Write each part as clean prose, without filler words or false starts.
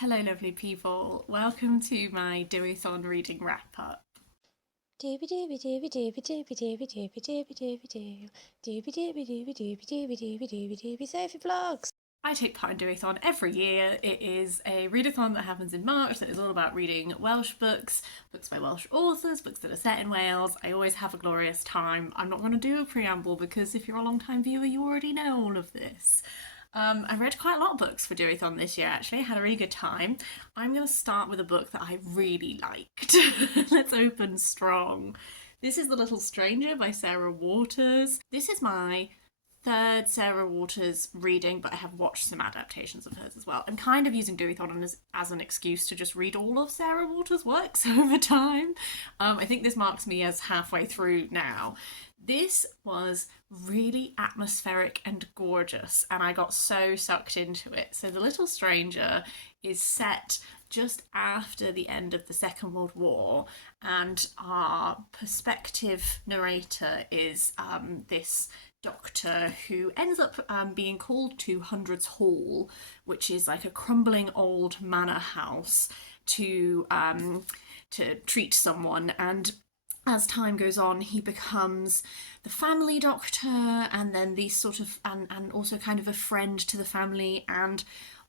Hello, lovely people. Welcome to my Dewithon reading wrap up. Dooby dooby dooby dooby dooby dooby dooby dooby dooby doo. Dooby dooby dooby dooby dooby dooby dooby dooby Sophie Vlogs. I take part in Dewithon every year. It is a readathon that happens in March that is all about reading Welsh books, books by Welsh authors, books that are set in Wales. I always have a glorious time. I'm not going to do a preamble because if you're a long time viewer, you already know all of this. I read quite a lot of books for Dewithon this year actually. I had a really good time. I'm going to start with a book that I really liked. Let's open strong. This is The Little Stranger by Sarah Waters. This is my third Sarah Waters reading, but I have watched some adaptations of hers as well. I'm kind of using Dewithon as an excuse to just read all of Sarah Waters' works over time. I think this marks me as halfway through now. This was really atmospheric and gorgeous, and I got so sucked into it. So, The Little Stranger is set just after the end of the Second World War, and our perspective narrator is this doctor who ends up being called to Hundreds Hall, which is like a crumbling old manor house to treat someone. And as time goes on, he becomes the family doctor, and then these sort of and also kind of a friend to the family. And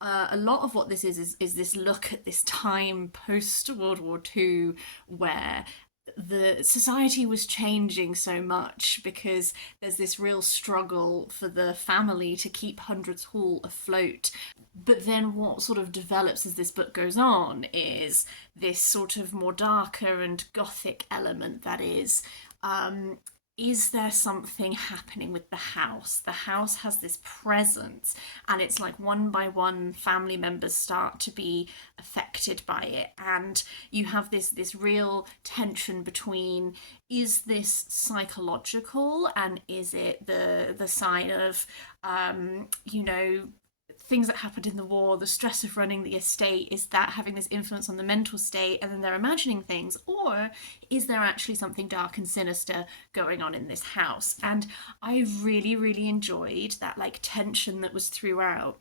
a lot of what this is this look at this time post World War II, where the society was changing so much because there's this real struggle for the family to keep Hundreds Hall afloat. But then what sort of develops as this book goes on is this sort of more darker and gothic element that is there something happening with the house? The house has this presence, and it's like one by one family members start to be affected by it, and you have this real tension between, is this psychological and is it the sign of you know, things that happened in the war, the stress of running the estate, is that having this influence on the mental state and then they're imagining things? Or is there actually something dark and sinister going on in this house? And I really, really enjoyed that like tension that was throughout.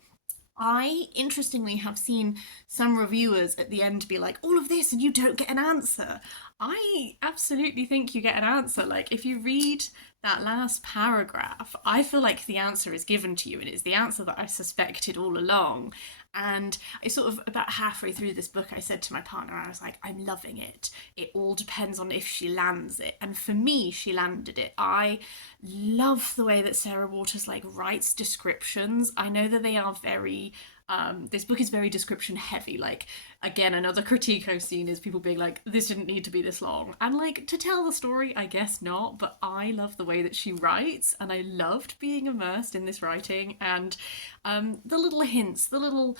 I interestingly have seen some reviewers at the end be like, all of this and you don't get an answer. I absolutely think you get an answer. Like, if you read that last paragraph, I feel like the answer is given to you, and it's the answer that I suspected all along. And I sort of, about halfway through this book, I said to my partner, I was like, I'm loving it. It all depends on if she lands it. And for me, she landed it. I love the way that Sarah Waters like writes descriptions. I know that they are very this book is very description heavy. Like, again, another critique I've seen is people being like, this didn't need to be this long. And like, to tell the story, I guess not, but I love the way that she writes, and I loved being immersed in this writing. And the little hints, the little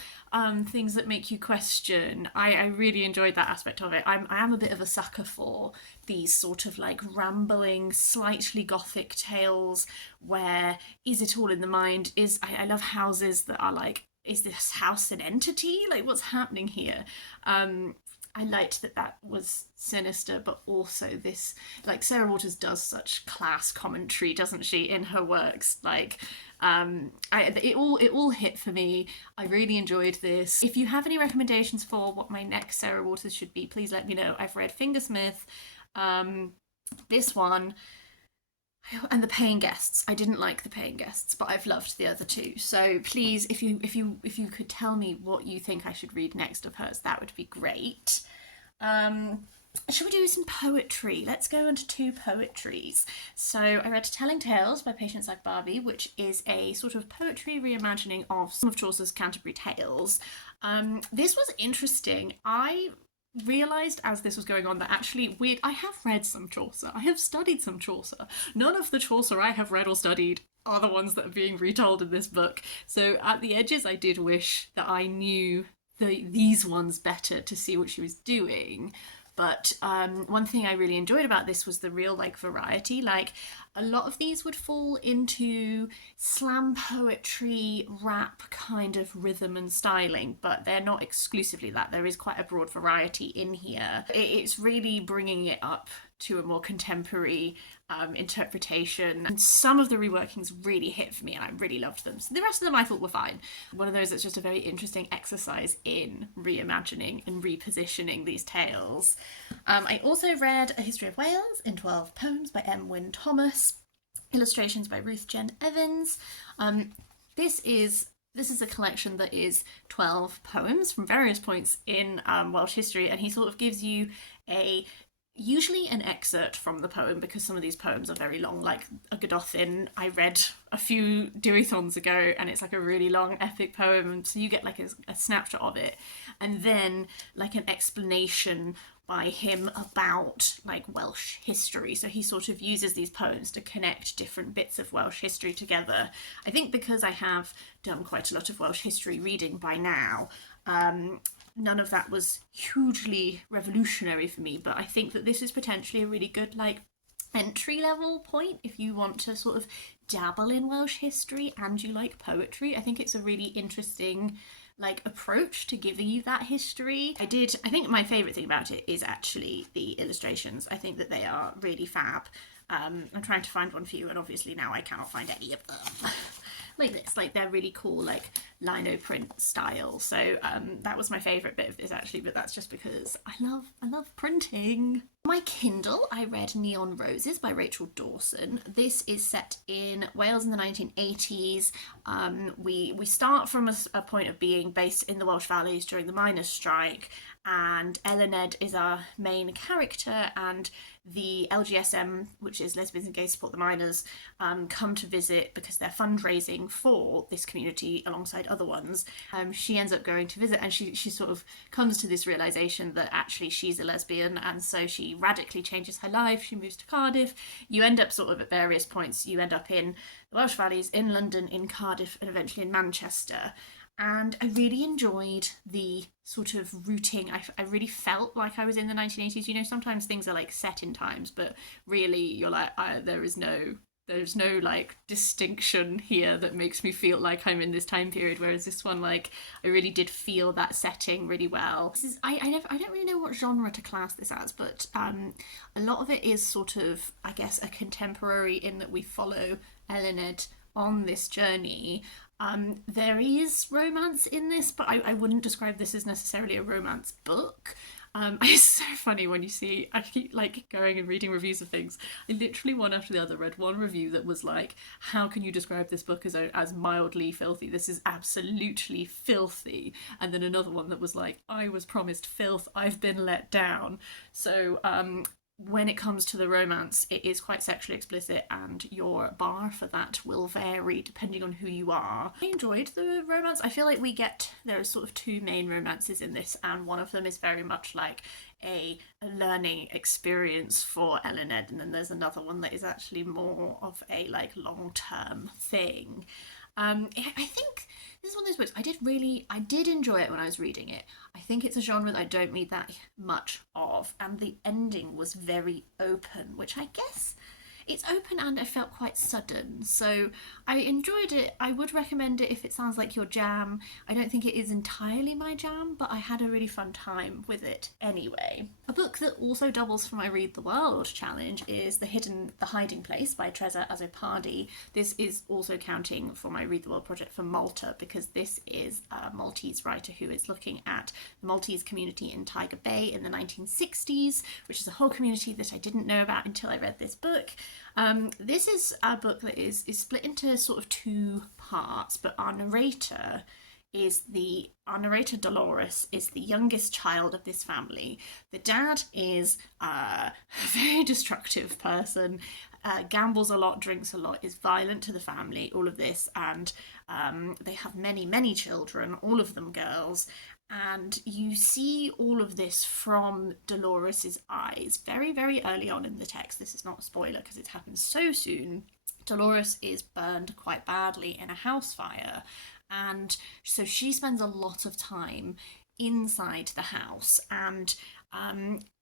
things that make you question, I really enjoyed that aspect of it. I am a bit of a sucker for these sort of like rambling, slightly gothic tales where, is it all in the mind? I love houses that are like, is this house an entity? Like, what's happening here? I liked that was sinister, but also this, like, Sarah Waters does such class commentary, doesn't she, in her works? Like, it all hit for me. I really enjoyed this. If you have any recommendations for what my next Sarah Waters should be, please let me know. I've read Fingersmith, this one, and The Paying Guests. I didn't like The Paying Guests, but I've loved the other two. So please, if you could tell me what you think I should read next of hers, that would be great. Um, Shall we do some poetry? Let's go into two poetries. So I read Telling Tales by Patience Agbabi, which is a sort of poetry reimagining of some of Chaucer's Canterbury Tales. This was interesting. I realised as this was going on that actually weird, I have read some Chaucer, I have studied some Chaucer. None of the Chaucer I have read or studied are the ones that are being retold in this book. So at the edges I did wish that I knew these ones better to see what she was doing. But one thing I really enjoyed about this was the real like variety. Like, A lot of these would fall into slam poetry, rap kind of rhythm and styling, but they're not exclusively that. There is quite a broad variety in here. It's really bringing it up to a more contemporary interpretation. And some of the reworkings really hit for me and I really loved them. So the rest of them I thought were fine. One of those that's just a very interesting exercise in reimagining and repositioning these tales. I also read A History of Wales in 12 Poems by Wynn Thomas, illustrations by Ruth Jen Evans. This is a collection that is 12 poems from various points in Welsh history, and he sort of gives you usually an excerpt from the poem, because some of these poems are very long, like a Godothin I read a few Dewithons ago, and it's like a really long epic poem, and so you get like a snapshot of it, and then like an explanation by him about like Welsh history. So he sort of uses these poems to connect different bits of Welsh history together. I think because I have done quite a lot of Welsh history reading by now, none of that was hugely revolutionary for me, but I think that this is potentially a really good like entry level point if you want to sort of dabble in Welsh history and you like poetry. I think it's a really interesting like approach to giving you that history. I think my favourite thing about it is actually the illustrations. I think that they are really fab. I'm trying to find one for you, and obviously now I cannot find any of them. Like this, like they're really cool, like lino print style. So that was my favourite bit of this actually, but that's just because I love printing. On my Kindle, I read Neon Roses by Rachel Dawson. This is set in Wales in the 1980s. We start from a point of being based in the Welsh Valleys during the miners' strike, and Elined is our main character, and the LGSM, which is Lesbians and Gays Support the Miners, come to visit because they're fundraising for this community alongside other ones. She ends up going to visit, and she sort of comes to this realisation that actually she's a lesbian, and so she radically changes her life. She moves to Cardiff. You end up sort of at various points, you end up in the Welsh Valleys, in London, in Cardiff, and eventually in Manchester. And I really enjoyed the sort of routing. I really felt like I was in the 1980s. You know, sometimes things are like set in times, but really you're like, there's no like distinction here that makes me feel like I'm in this time period. Whereas this one, like, I really did feel that setting really well. I don't really know what genre to class this as, but a lot of it is sort of, I guess, a contemporary in that we follow Elined on this journey. There is romance in this, but I wouldn't describe this as necessarily a romance book. It's so funny when you see, I keep like going and reading reviews of things. I literally one after the other read one review that was like, how can you describe this book as mildly filthy? This is absolutely filthy. And then another one that was like, I was promised filth, I've been let down. So when it comes to the romance, it is quite sexually explicit, and your bar for that will vary depending on who you are. I enjoyed the romance. I feel like there are sort of two main romances in this, and one of them is very much like a learning experience for Elined, and then there's another one that is actually more of a like long-term thing. I think this is one of those books I did enjoy it when I was reading it. I think it's a genre that I don't read that much of, and the ending was very open, which I guess it's open and it felt quite sudden. So I enjoyed it. I would recommend it if it sounds like your jam. I don't think it is entirely my jam, but I had a really fun time with it anyway. A book that also doubles for my Read the World challenge is The Hiding Place by Trezza Azzopardi. This is also counting for my Read the World project for Malta, because this is a Maltese writer who is looking at the Maltese community in Tiger Bay in the 1960s, which is a whole community that I didn't know about until I read this book. This is a book that is split into sort of two parts, but our narrator Dolores is the youngest child of this family. The dad is a very destructive person, gambles a lot, drinks a lot, is violent to the family, all of this, and they have many children, all of them girls. And you see all of this from Dolores's eyes very, very early on in the text. This is not a spoiler because it happens so soon. Dolores is burned quite badly in a house fire, and so she spends a lot of time inside the house, and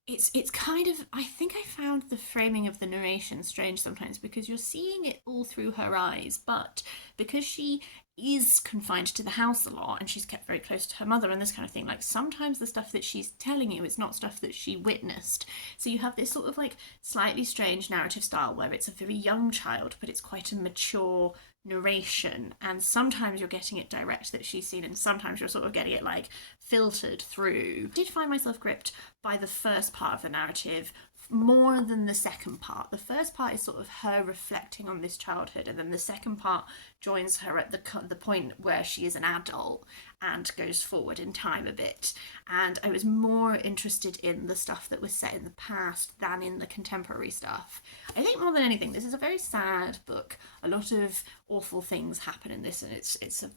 it's kind of, I think I found the framing of the narration strange sometimes because you're seeing it all through her eyes, but because she is confined to the house a lot and she's kept very close to her mother and this kind of thing, like sometimes the stuff that she's telling you is not stuff that she witnessed. So you have this sort of like slightly strange narrative style where it's a very young child but it's quite a mature narration, and sometimes you're getting it direct that she's seen and sometimes you're sort of getting it like filtered through. I did find myself gripped by the first part of the narrative more than the second part. The first part is sort of her reflecting on this childhood, and then the second part joins her at the point where she is an adult and goes forward in time a bit. And I was more interested in the stuff that was set in the past than in the contemporary stuff. I think more than anything, this is a very sad book. A lot of awful things happen in this, and it's a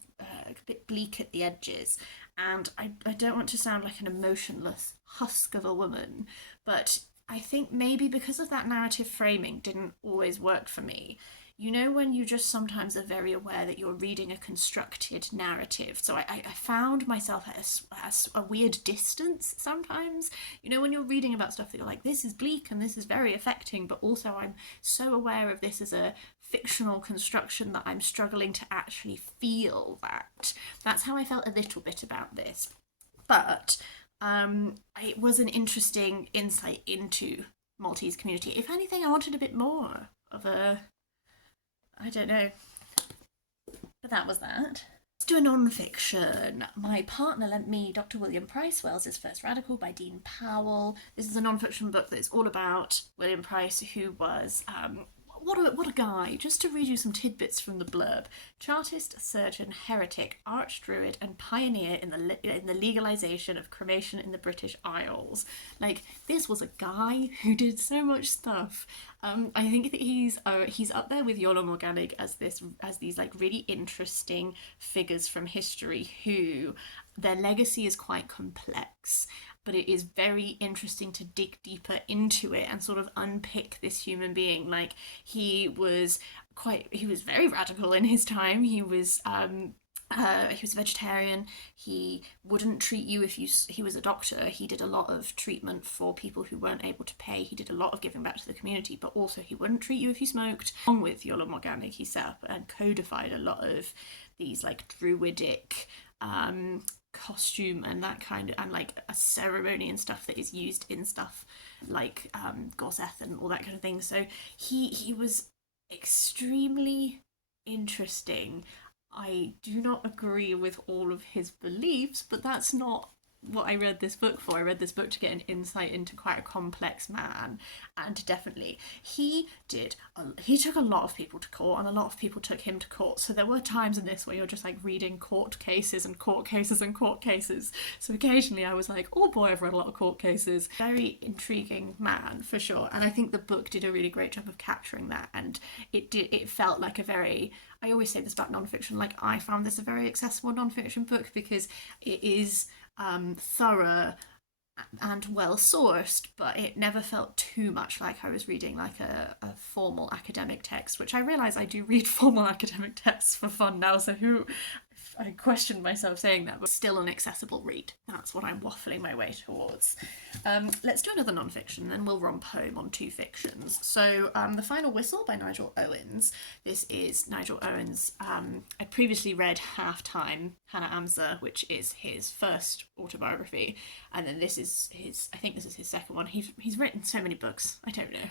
bit bleak at the edges. And I don't want to sound like an emotionless husk of a woman, but I think maybe because of that narrative framing didn't always work for me. You know, when you just sometimes are very aware that you're reading a constructed narrative. So I found myself at a weird distance sometimes. You know, when you're reading about stuff that you're like, this is bleak and this is very affecting, but also I'm so aware of this as a fictional construction that I'm struggling to actually feel that. That's how I felt a little bit about this. But it was an interesting insight into Maltese community. If anything, I wanted a bit more of a, I don't know, but that was that. Let's do a non-fiction. My partner lent me Dr. William Price, Wells's First Radical by Dean Powell. This is a non-fiction book that is all about William Price, who was what a guy. Just to read you some tidbits from the blurb: Chartist, surgeon, heretic, archdruid, and pioneer in the legalization of cremation in the British Isles. Like, this was a guy who did so much stuff. I think that he's up there with Iolo Morgannwg as these like really interesting figures from history who their legacy is quite complex, but it is very interesting to dig deeper into it and sort of unpick this human being. Like, he was very radical in his time. He was a vegetarian. He wouldn't treat you if he was a doctor. He did a lot of treatment for people who weren't able to pay. He did a lot of giving back to the community, but also he wouldn't treat you if you smoked. Along with Iolo Morgannwg, he set up and codified a lot of these like druidic costume and that kind of, and like a ceremony and stuff that is used in stuff like Gorseth and all that kind of thing. So he was extremely interesting. I do not agree with all of his beliefs, but that's not what I read this book for. I read this book to get an insight into quite a complex man, and definitely he took a lot of people to court, and a lot of people took him to court. So there were times in this where you're just like reading court cases and court cases and court cases. So occasionally I was like, oh boy, I've read a lot of court cases. Very intriguing man for sure, and I think the book did a really great job of capturing that. And it felt like a very, I always say this about nonfiction, like I found this a very accessible nonfiction book because it is thorough and well sourced, but it never felt too much like I was reading like a formal academic text, which I realise I do read formal academic texts for fun now, so I questioned myself saying that, but still an accessible read. That's what I'm waffling my way towards. Let's do another non-fiction, then we'll romp home on two fictions. So The Final Whistle by Nigel Owens. This is Nigel Owens. I'd previously read Halftime, Hannah Amsa, which is his first autobiography, and then this is I think this is his second one. He's written so many books, I don't know.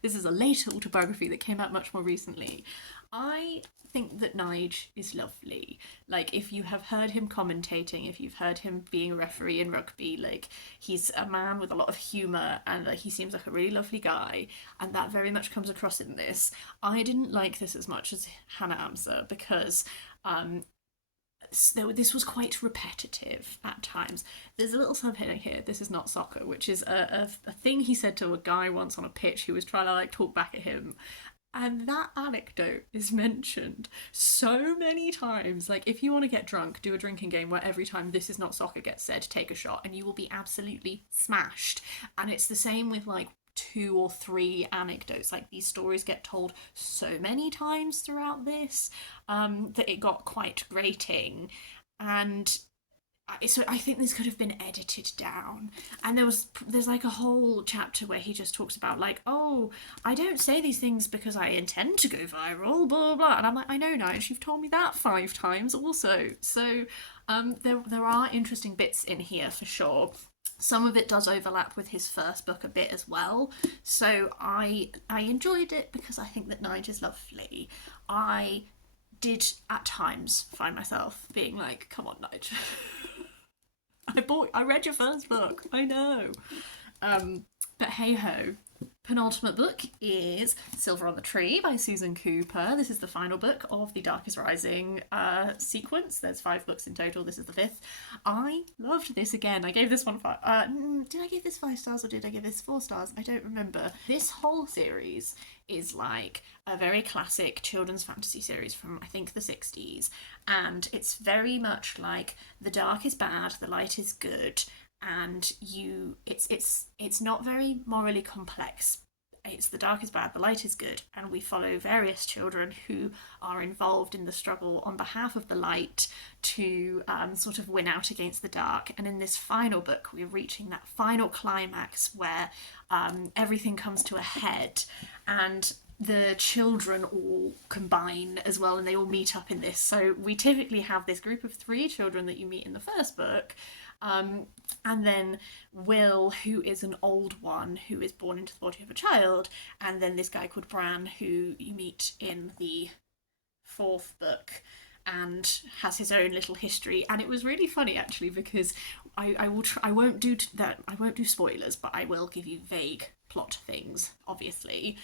This is a later autobiography that came out much more recently. I think that Nige is lovely. Like, if you have heard him commentating, if you've heard him being a referee in rugby, like, he's a man with a lot of humour, and he seems like a really lovely guy, and that very much comes across in this. I didn't like this as much as Hannah Amsa because this was quite repetitive at times. There's a little subheading here, "This is not soccer," which is a thing he said to a guy once on a pitch who was trying to like talk back at him. And that anecdote is mentioned so many times. Like, if you want to get drunk, do a drinking game where every time "this is not soccer" gets said, take a shot, and you will be absolutely smashed. And it's the same with like 2 or 3 anecdotes. Like, these stories get told so many times throughout this that it got quite grating. And So I think this could have been edited down, and there's like a whole chapter where he just talks about like, oh, I don't say these things because I intend to go viral, blah blah blah, and I'm like, I know, Nigel, you've told me that 5 times also. So there are interesting bits in here for sure. Some of it does overlap with his first book a bit as well, so I enjoyed it because I think that Nigel's lovely. I did at times find myself being like, come on, Nigel. I read your first book. I know. But hey ho. Penultimate book is Silver on the Tree by Susan Cooper. This is the final book of the Dark is Rising sequence. There's 5 books in total. This is the 5th. I loved this again. I gave this one 5. Did I give this 5 stars or did I give this 4 stars? I don't remember. This whole series is like a very classic children's fantasy series from I think the 60s, and it's very much like the dark is bad, the light is good, and it's not very morally complex. It's the dark is bad, the light is good, and we follow various children who are involved in the struggle on behalf of the light to sort of win out against the dark. And in this final book, we're reaching that final climax where everything comes to a head, and the children all combine as well, and they all meet up in this. So we typically have this group of 3 children that you meet in the first book, and then Will, who is an old one who is born into the body of a child, and then this guy called Bran, who you meet in the 4th book and has his own little history. And it was really funny actually, because I won't do that. I won't do spoilers, but I will give you vague plot things. Obviously,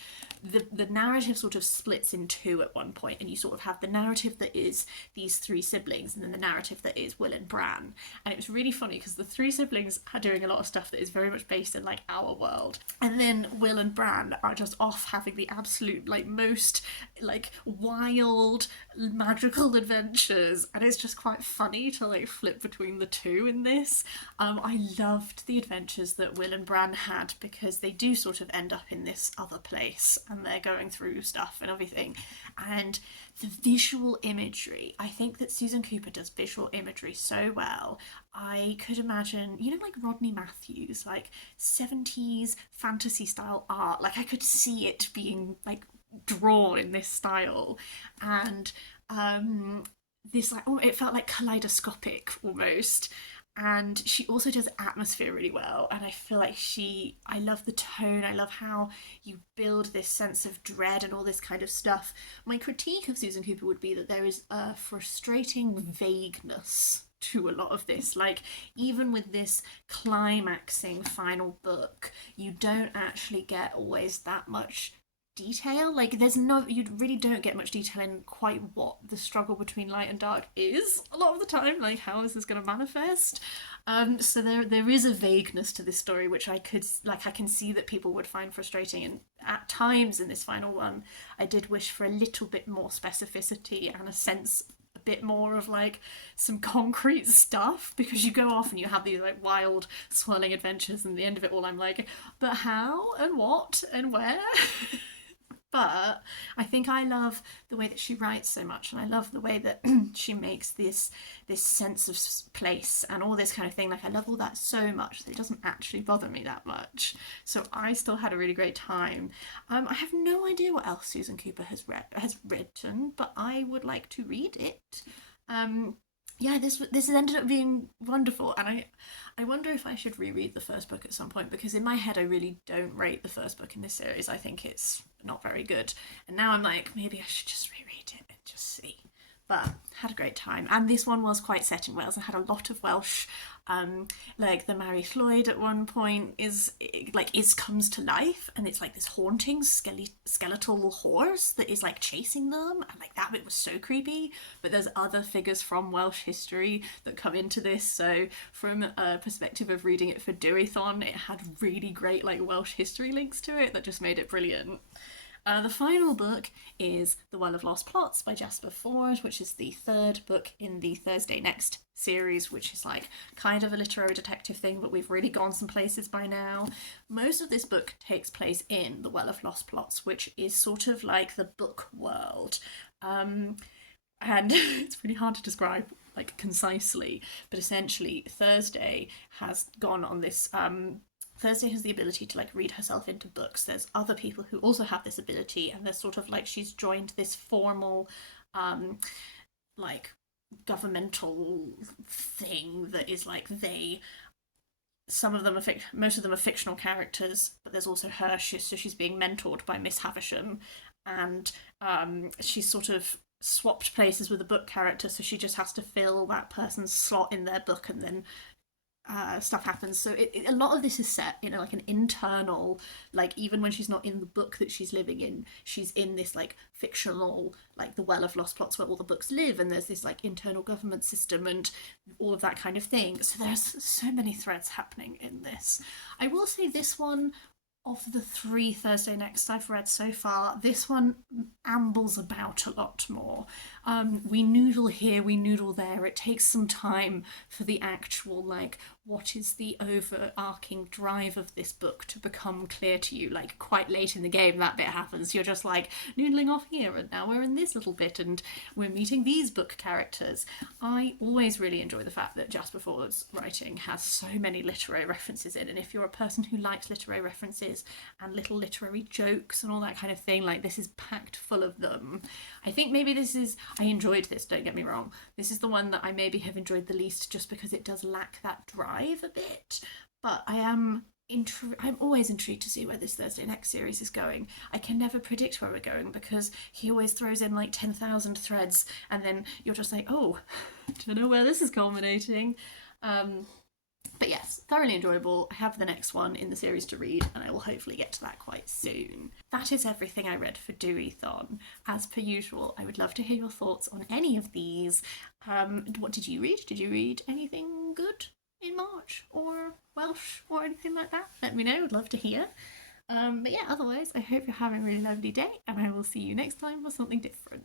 the narrative sort of splits in 2 at one point, and you sort of have the narrative that is these 3 siblings, and then the narrative that is Will and Bran. And it was really funny because the 3 siblings are doing a lot of stuff that is very much based in like our world, and then Will and Bran are just off having the absolute like most like wild magical adventures, and it's just quite funny to like flip between the 2 in this. I loved the adventures that Will and Bran had, because they do sort of end up in this other place and they're going through stuff and everything. And the visual imagery, I think that Susan Cooper does visual imagery so well. I could imagine, you know, like Rodney Matthews, like 70s fantasy style art, like I could see it being like drawn in this style. And this like, oh, it felt like kaleidoscopic almost. And she also does atmosphere really well, and I feel like I love the tone, I love how you build this sense of dread and all this kind of stuff. My critique of Susan Cooper would be that there is a frustrating vagueness to a lot of this. Like, even with this climaxing final book, you don't actually get always that much detail. Like, you really don't get much detail in quite what the struggle between light and dark is a lot of the time. Like, how is this going to manifest? So there is a vagueness to this story which I can see that people would find frustrating, and at times in this final one I did wish for a little bit more specificity and a sense, a bit more of like some concrete stuff, because you go off and you have these like wild swirling adventures, and at the end of it all I'm like, but how and what and where? But I think I love the way that she writes so much, and I love the way that she makes this sense of place and all this kind of thing. Like, I love all that so much that it doesn't actually bother me that much. So I still had a really great time. I have no idea what else Susan Cooper has written, but I would like to read it. Yeah, this has ended up being wonderful, and I wonder if I should reread the first book at some point, because in my head I really don't rate the first book in this series. I think it's not very good, and now I'm like, maybe I should just reread it and just see. But had a great time, and this one was quite set in Wales. I had a lot of Welsh. Like the Mary Floyd at one point is comes to life, and it's like this haunting skeletal horse that is like chasing them, and like that bit was so creepy. But there's other figures from Welsh history that come into this, so from a perspective of reading it for Dewithon, it had really great like Welsh history links to it that just made it brilliant. The final book is The Well of Lost Plots by Jasper Fforde, which is the 3rd book in the Thursday Next series, which is like kind of a literary detective thing, but we've really gone some places by now. Most of this book takes place in The Well of Lost Plots, which is sort of like the book world. And it's really hard to describe like concisely, but essentially Thursday has gone on this Thursday has the ability to like read herself into books. There's other people who also have this ability, and there's sort of like she's joined this formal like governmental thing that is like they some of them are most of them are fictional characters, but there's also her. So she's being mentored by Miss Havisham, and she's sort of swapped places with a book character, so she just has to fill that person's slot in their book, and then stuff happens. So a lot of this is set in like an internal, like even when she's not in the book that she's living in, she's in this like fictional, like the Well of Lost Plots where all the books live, and there's this like internal government system and all of that kind of thing. So there's so many threads happening in this. I will say this one, of the 3 Thursday Next I've read so far, this one ambles about a lot more. We noodle here, we noodle there. It takes some time for the actual, like, what is the overarching drive of this book to become clear to you. Like, quite late in the game, that bit happens. You're just like noodling off here, and now we're in this little bit, and we're meeting these book characters. I always really enjoy the fact that Jasper Ford's writing has so many literary references in, and if you're a person who likes literary references and little literary jokes and all that kind of thing, like, this is packed full of them. I think maybe I enjoyed this, don't get me wrong. This is the one that I maybe have enjoyed the least, just because it does lack that drive a bit. But I'm always intrigued to see where this Thursday Next series is going. I can never predict where we're going, because he always throws in like 10,000 threads, and then you're just like, oh, don't know where this is culminating. But yes, thoroughly enjoyable. I have the next one in the series to read, and I will hopefully get to that quite soon. That is everything I read for Dewithon. As per usual, I would love to hear your thoughts on any of these. What did you read? Did you read anything good in March, or Welsh, or anything like that? Let me know, I'd love to hear. But yeah, otherwise, I hope you're having a really lovely day, and I will see you next time for something different.